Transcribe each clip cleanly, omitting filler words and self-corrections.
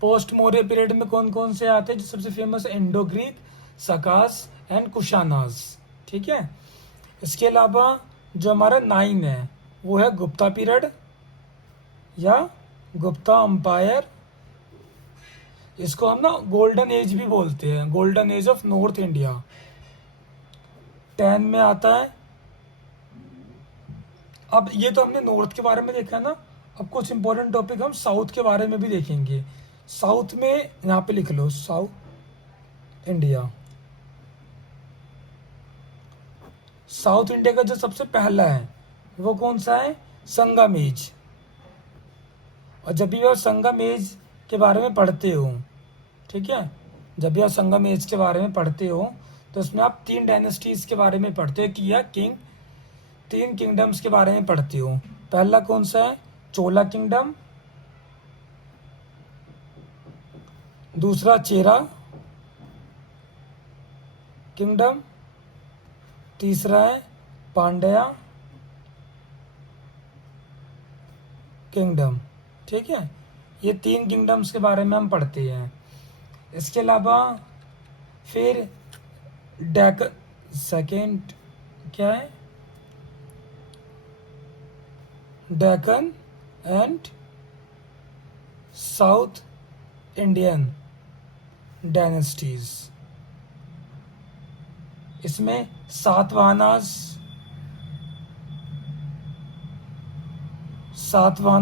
Post Maurya period में कौन कौन से आते हैं जो सबसे famous? Indo Greek, Sakas and Kushanas. ठीक है। इसके अलावा जो हमारा 9 है वो है गुप्ता पीरियड या गुप्ता अंपायर। इसको हम ना गोल्डन एज भी बोलते हैं, golden age of north India. 10 में आता है। अब ये तो हमने नॉर्थ के बारे में देखा ना, अब कुछ इंपॉर्टेंट टॉपिक हम साउथ के बारे में भी देखेंगे। साउथ में यहाँ पे लिख लो साउथ इंडिया। साउथ इंडिया का जो सबसे पहला है वो कौन सा है? संगमेज। और जब भी आप संगमेज के बारे में पढ़ते हो, ठीक है, जब भी आप संगमेज के बारे में पढ़ते हो तो उसमें आप 3 डायनेस्टीज के बारे में पढ़ते हो कि या किंग 3 किंगडम्स के बारे में पढ़ते हो। पहला कौन सा है? चोला किंगडम। दूसरा चेरा किंगडम। तीसरा है पांड्या किंगडम। ठीक है, ये 3 किंगडम्स के बारे में हम पढ़ते हैं। इसके अलावा फिर डेक सेकेंड क्या है? Deccan and south Indian dynasties. इसमें सातवाहना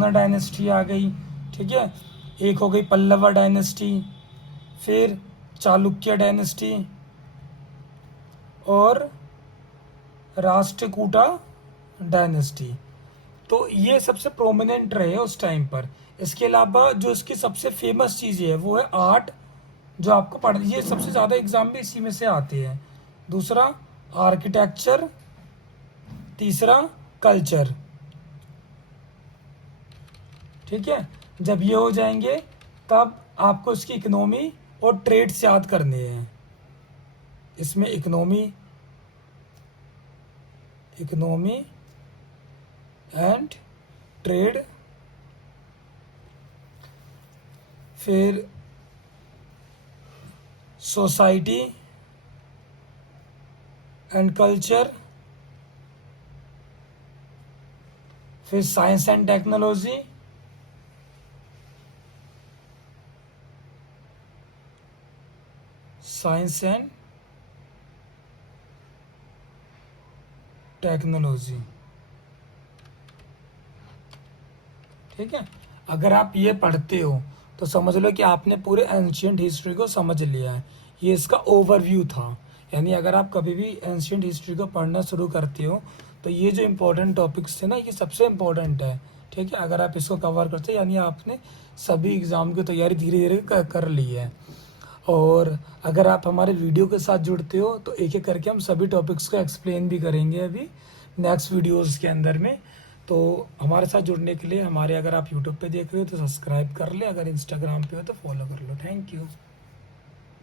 डायनेस्टी आ गई। ठीक है, एक हो गई पल्लवा डायनेस्टी, फिर चालुक्य डायनेस्टी और राष्ट्रकूटा डायनेस्टी। तो ये सबसे प्रोमिनेंट रहे उस टाइम पर। इसके अलावा जो इसकी सबसे फेमस चीज़ है वो है आर्ट, जो आपको पढ़, ये सबसे ज़्यादा एग्जाम भी इसी में से आते हैं। दूसरा आर्किटेक्चर, तीसरा कल्चर। ठीक है, जब ये हो जाएंगे तब आपको इसकी इकोनॉमी और ट्रेड्स याद करने हैं। इसमें इकोनॉमी एंड ट्रेड, फिर सोसाइटी एंड कल्चर, फिर science and technology, science and technology. ठीक है, अगर आप ये पढ़ते हो तो समझ लो कि आपने पूरे एंशियंट हिस्ट्री को समझ लिया है। ये इसका ओवरव्यू था। यानी अगर आप कभी भी एंशियंट हिस्ट्री को पढ़ना शुरू करते हो तो ये जो इम्पोर्टेंट टॉपिक्स थे ना, ये सबसे इम्पोर्टेंट है। ठीक है, अगर आप इसको कवर करते हो यानी आपने सभी एग्ज़ाम की तैयारी धीरे धीरे कर ली है। और अगर आप हमारे वीडियो के साथ जुड़ते हो तो एक एक करके हम सभी टॉपिक्स को एक्सप्लेन भी करेंगे अभी नेक्स्ट वीडियोस के अंदर में। तो हमारे साथ जुड़ने के लिए हमारे, अगर आप यूट्यूब पे देख रहे हो तो सब्सक्राइब कर ले, अगर इंस्टाग्राम पे हो तो फॉलो कर लो। Thank you.